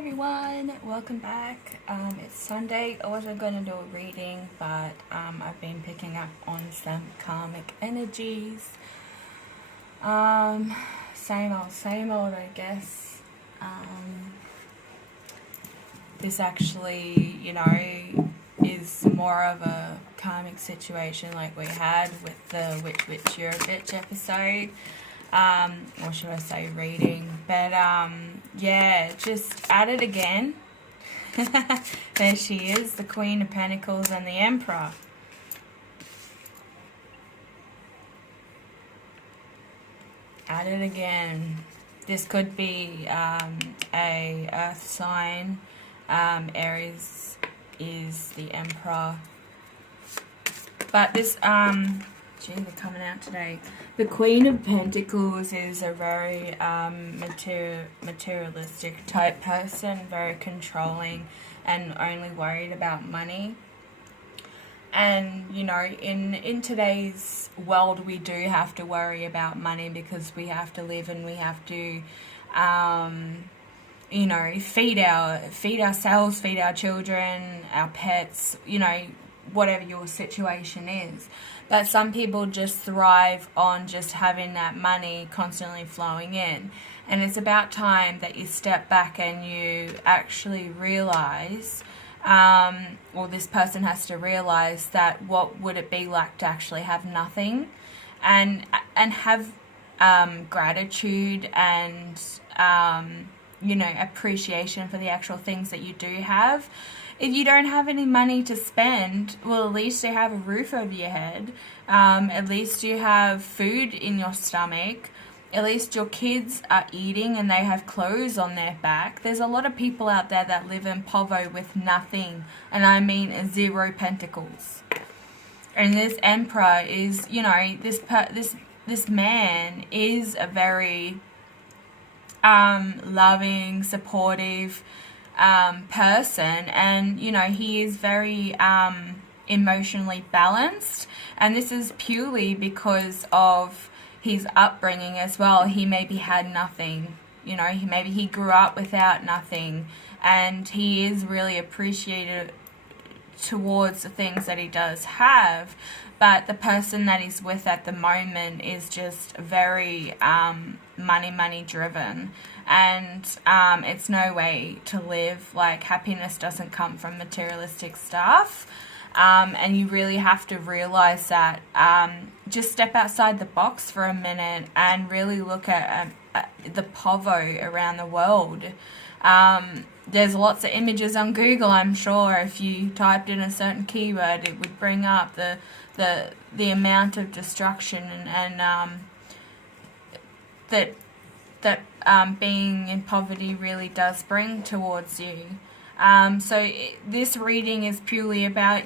everyone, welcome back. It's Sunday. I wasn't going to do a reading, but I've been picking up on some karmic energies. Same old, I guess. This actually, is more of a karmic situation like we had with the Witch You're a Bitch episode. Or should I say reading, but yeah, just at it again. There she is, the Queen of Pentacles and the Emperor. At it again. This could be a earth sign. Aries is the Emperor, but this they're coming out today. The Queen of Pentacles is a very materialistic type person, very controlling and only worried about money. And, in today's world, we do have to worry about money because we have to live and we have to, feed ourselves, feed our children, our pets, whatever your situation is. But some people just thrive on just having that money constantly flowing in. And it's about time that you step back and you actually realize, or this person has to realize, that what would it be like to actually have nothing and have gratitude and appreciation for the actual things that you do have. If you don't have any money to spend, well, at least you have a roof over your head. At least you have food in your stomach. At least your kids are eating and they have clothes on their back. There's a lot of people out there that live in povo with nothing, and I mean 0 pentacles. And this Emperor is, this man is a very loving, supportive person, and he is very emotionally balanced, and this is purely because of his upbringing as well. He maybe had nothing, he grew up without nothing, and he is really appreciated towards the things that he does have. But the person that he's with at the moment is just very money driven, and it's no way to live. Like, happiness doesn't come from materialistic stuff, and you really have to realize that. Just step outside the box for a minute and really look at the povo around the world. There's lots of images on Google. I'm sure if you typed in a certain keyword, it would bring up the amount of destruction and that being in poverty really does bring towards you. This reading is purely about,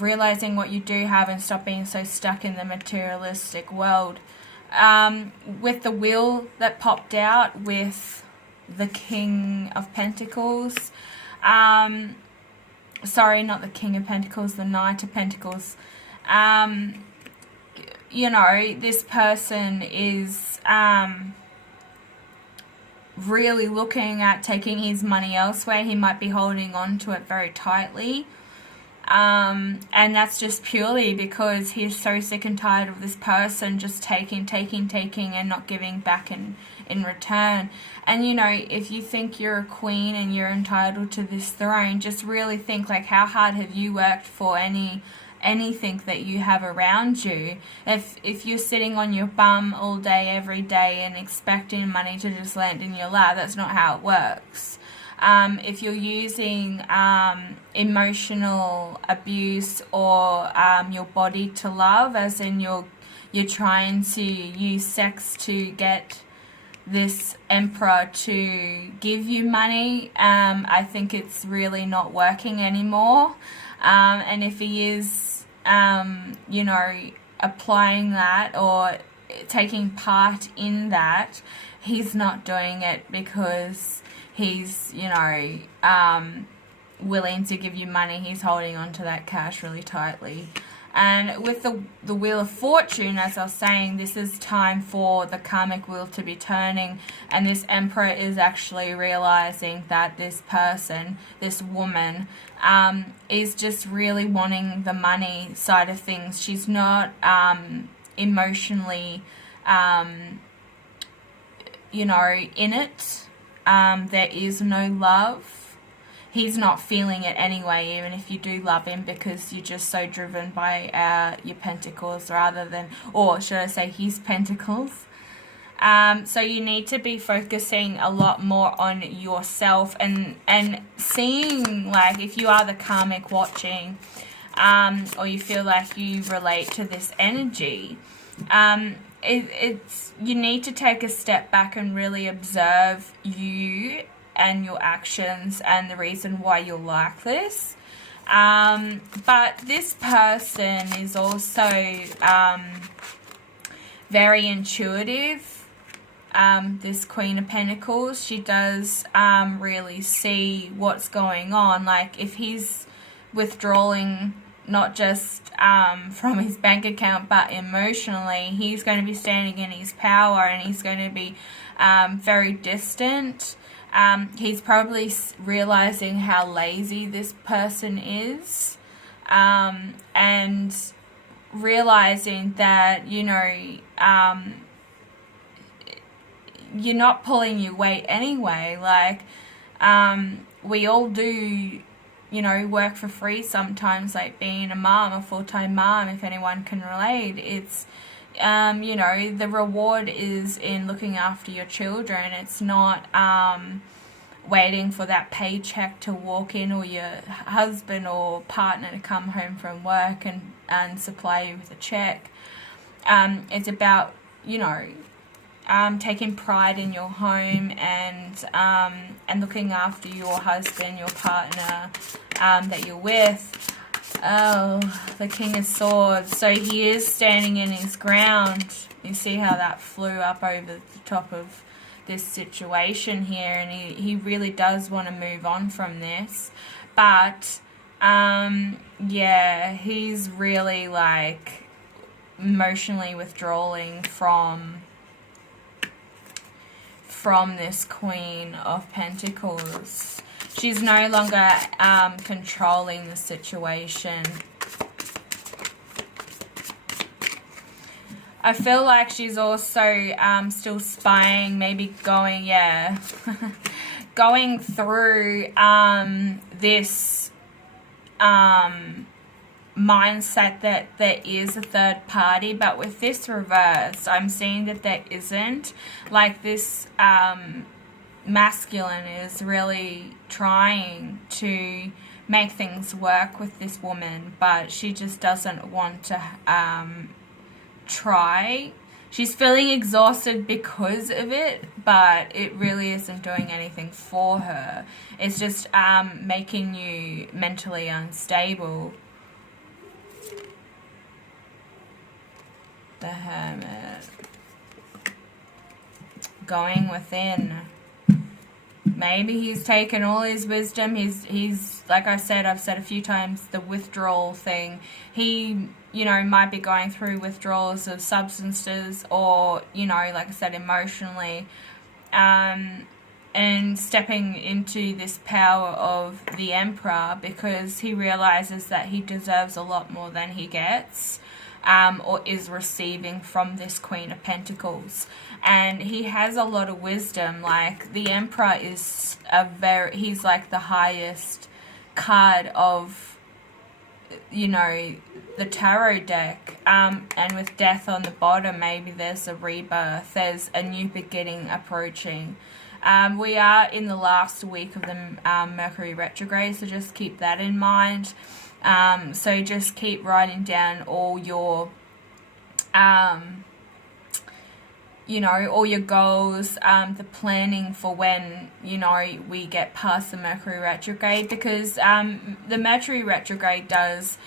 realizing what you do have and stop being so stuck in the materialistic world. With the wheel that popped out with the King of Pentacles, sorry, not the King of Pentacles, the Knight of Pentacles. This person is really looking at taking his money elsewhere. He might be holding on to it very tightly. And that's just purely because he's so sick and tired of this person just taking and not giving back in return. And if you think you're a queen and you're entitled to this throne, just really think, like, how hard have you worked for anything that you have around you? If you're sitting on your bum all day every day and expecting money to just land in your lap, that's not how it works. If you're using emotional abuse or your body to love, as in you're trying to use sex to get this Emperor to give you money, I think it's really not working anymore. And if he is, applying that or taking part in that, he's not doing it because he's, willing to give you money. He's holding on to that cash really tightly. And with the Wheel of Fortune, as I was saying, this is time for the karmic wheel to be turning, and this Emperor is actually realizing that this person, this woman, is just really wanting the money side of things. She's not emotionally, in it. There is no love. He's not feeling it anyway, even if you do love him, because you're just so driven by your pentacles rather than, or should I say his pentacles. So you need to be focusing a lot more on yourself and seeing, like, if you are the karmic watching, or you feel like you relate to this energy, it's you need to take a step back and really observe you and your actions and the reason why you're like this. But this person is also very intuitive. This Queen of Pentacles, she does really see what's going on. Like, if he's withdrawing not just from his bank account but emotionally, he's going to be standing in his power, and he's going to be very distant. He's probably realizing how lazy this person is, and realizing that, you're not pulling your weight anyway. Like, we all do, work for free sometimes, like being a mom, a full-time mom, if anyone can relate. It's, the reward is in looking after your children. It's not waiting for that paycheck to walk in, or your husband or partner to come home from work and supply you with a check. It's about, taking pride in your home and looking after your husband, your partner that you're with. Oh, the King of Swords. So he is standing in his ground. You see how that flew up over the top of this situation here, and he really does want to move on from this. But, yeah, he's really, like, emotionally withdrawing from this Queen of Pentacles. She's no longer controlling the situation. I feel like she's also still spying, maybe going through this mindset that there is a third party, but with this reverse, I'm seeing that there isn't. Like, this masculine is really trying to make things work with this woman, but she just doesn't want to try. She's feeling exhausted because of it, but it really isn't doing anything for her. It's just making you mentally unstable. The Hermit. Going within. Maybe he's taken all his wisdom. He's like I've said a few times, the withdrawal thing. He, might be going through withdrawals of substances, or, like I said, emotionally, and stepping into this power of the Emperor, because he realizes that he deserves a lot more than he gets, or is receiving from this Queen of Pentacles. And he has a lot of wisdom. Like, the Emperor is he's like the highest card of, the tarot deck. And with death on the bottom, maybe there's a rebirth, there's a new beginning approaching. We are in the last week of the Mercury retrograde, so just keep that in mind. So just keep writing down all your all your goals, the planning for when, we get past the Mercury retrograde, because the Mercury retrograde does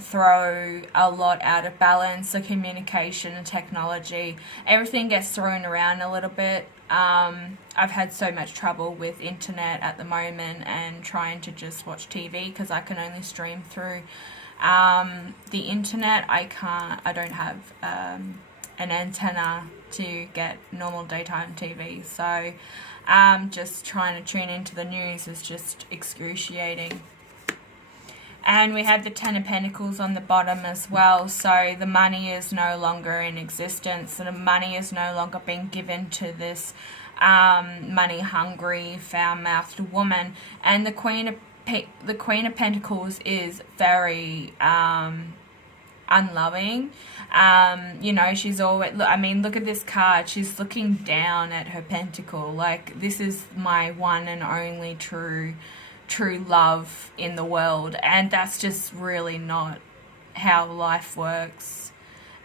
throw a lot out of balance. So communication and technology, everything gets thrown around a little bit. I've had so much trouble with internet at the moment and trying to just watch TV, because I can only stream through The internet, I don't have an antenna to get normal daytime TV, so just trying to tune into the news is just excruciating. And we have the Ten of Pentacles on the bottom as well. So the money is no longer in existence. And the money is no longer being given to this money-hungry, foul-mouthed woman. And the Queen of Pentacles is very unloving. You know, she's always, I mean, look at this card. She's looking down at her pentacle. Like, this is my one and only true love in the world, and that's just really not how life works.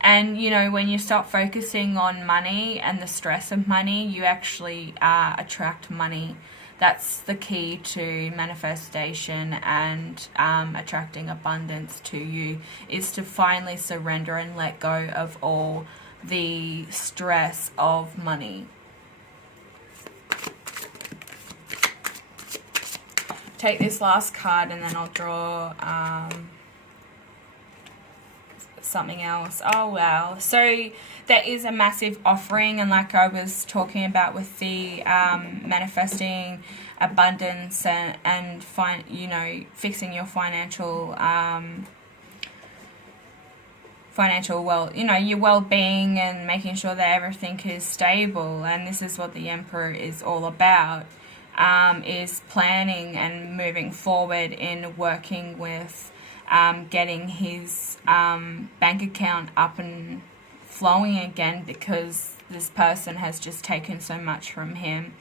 And you know, when you stop focusing on money and the stress of money, you actually attract money. That's the key to manifestation and attracting abundance to you, is to finally surrender and let go of all the stress of money. Take this last card and then I'll draw something else. Oh wow, so there is a massive offering, and like I was talking about with the manifesting abundance and you know, fixing your financial you know, your well-being and making sure that everything is stable. And this is what the Emperor is all about. Is planning and moving forward in working with getting his bank account up and flowing again, because this person has just taken so much from him.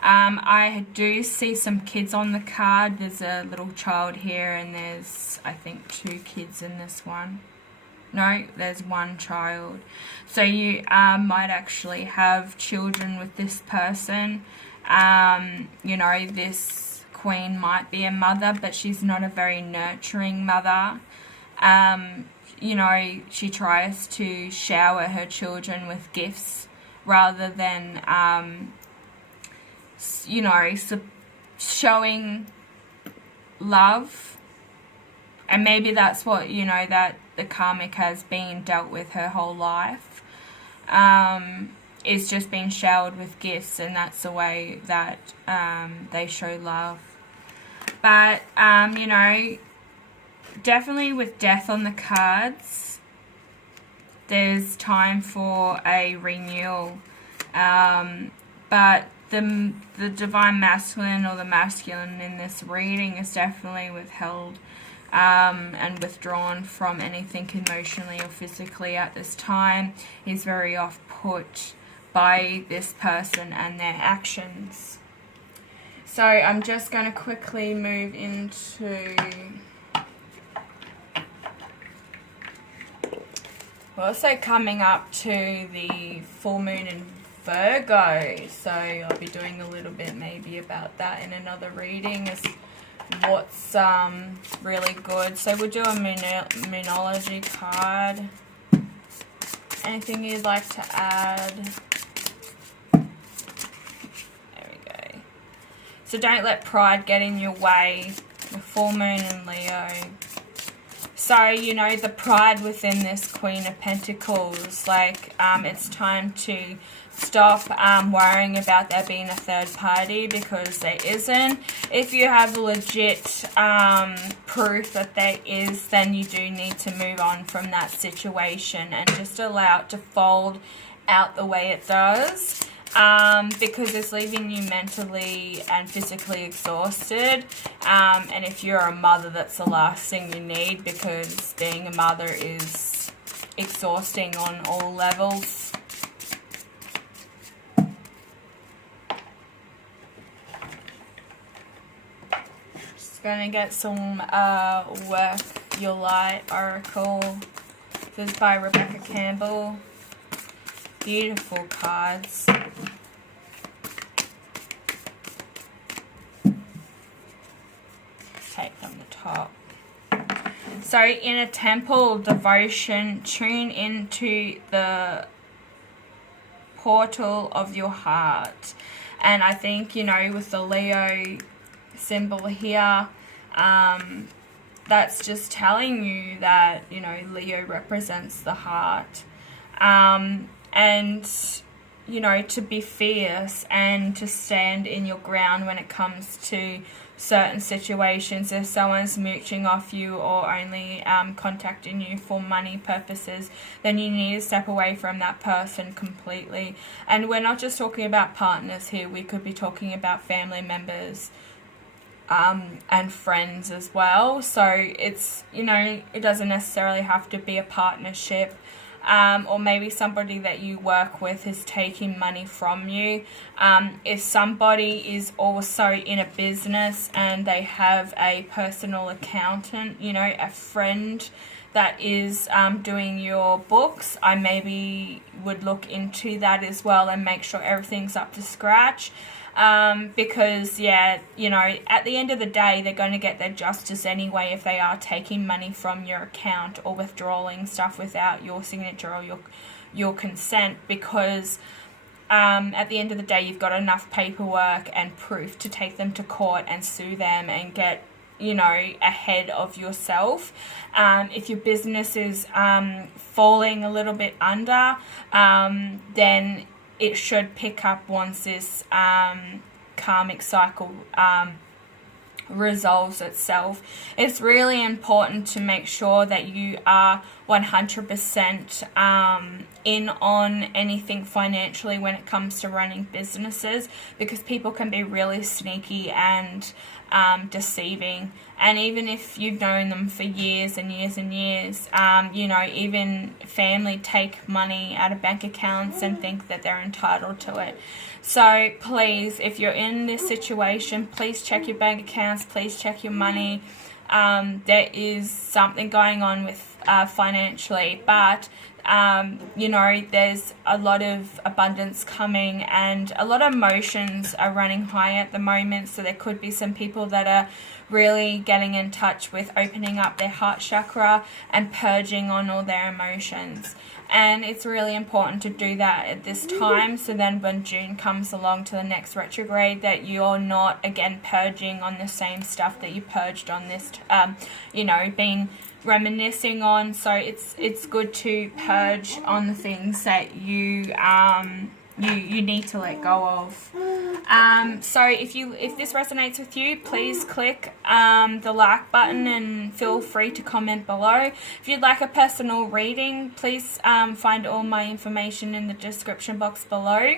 I do see some kids on the card. There's a little child here, and there's, I think, 2 kids in this one. No, there's 1 child. So you might actually have children with this person. You know, this queen might be a mother, but she's not a very nurturing mother. You know, she tries to shower her children with gifts rather than, you know, showing love. And maybe that's what, you know, that the karmic has been dealt with her whole life. Is just being showered with gifts, and that's the way that they show love. But, you know, definitely with death on the cards, there's time for a renewal. But the divine masculine, or the masculine in this reading, is definitely withheld and withdrawn from anything emotionally or physically at this time. He's very off-put by this person and their actions. So I'm just going to quickly move into, we're also coming up to the full moon in Virgo, so I'll be doing a little bit maybe about that in another reading, as what's really good. So we'll do a moonology card. Anything you'd like to add? So don't let pride get in your way. The full moon in Leo. So, you know, the pride within this Queen of Pentacles, like, it's time to stop worrying about there being a third party, because there isn't. If you have legit proof that there is, then you do need to move on from that situation and just allow it to fold out the way it does. Because it's leaving you mentally and physically exhausted. And if you're a mother, that's the last thing you need, because being a mother is exhausting on all levels. Just going to get some Work Your Light Oracle. This is by Rebecca Campbell. Beautiful cards. Take from the top. So in a temple devotion, tune into the portal of your heart. And I think, you know, with the Leo symbol here, that's just telling you that, you know, Leo represents the heart. And, you know, to be fierce and to stand in your ground when it comes to certain situations. If someone's mooching off you or only contacting you for money purposes, then you need to step away from that person completely. And we're not just talking about partners here. We could be talking about family members and friends as well. So it's, you know, it doesn't necessarily have to be a partnership. Or maybe somebody that you work with is taking money from you. If somebody is also in a business and they have a personal accountant, you know, a friend that is doing your books, I maybe would look into that as well and make sure everything's up to scratch. Because, yeah, you know, at the end of the day, they're going to get their justice anyway if they are taking money from your account or withdrawing stuff without your signature or your consent, because at the end of the day, you've got enough paperwork and proof to take them to court and sue them and get, you know, ahead of yourself. If your business is falling a little bit under, then it should pick up once this karmic cycle resolves itself. It's really important to make sure that you are 100% in on anything financially when it comes to running businesses, because people can be really sneaky and deceiving. And even if you've known them for years and years and years, you know, even family take money out of bank accounts and think that they're entitled to it. So please, if you're in this situation, please check your bank accounts, please check your money. There is something going on with financially, but you know, there's a lot of abundance coming and a lot of emotions are running high at the moment. So there could be some people that are really getting in touch with opening up their heart chakra and purging on all their emotions. And it's really important to do that at this time, so then when June comes along to the next retrograde, that you're not again purging on the same stuff that you purged on this, you know, being reminiscing on. So it's good to purge on the things that you need to let go of. So if this resonates with you, please click the like button and feel free to comment below. If you'd like a personal reading, please find all my information in the description box below.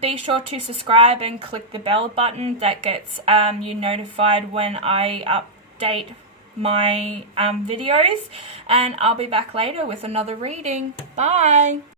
Be sure to subscribe and click the bell button. That gets you notified when I update my videos, and I'll be back later with another reading. Bye.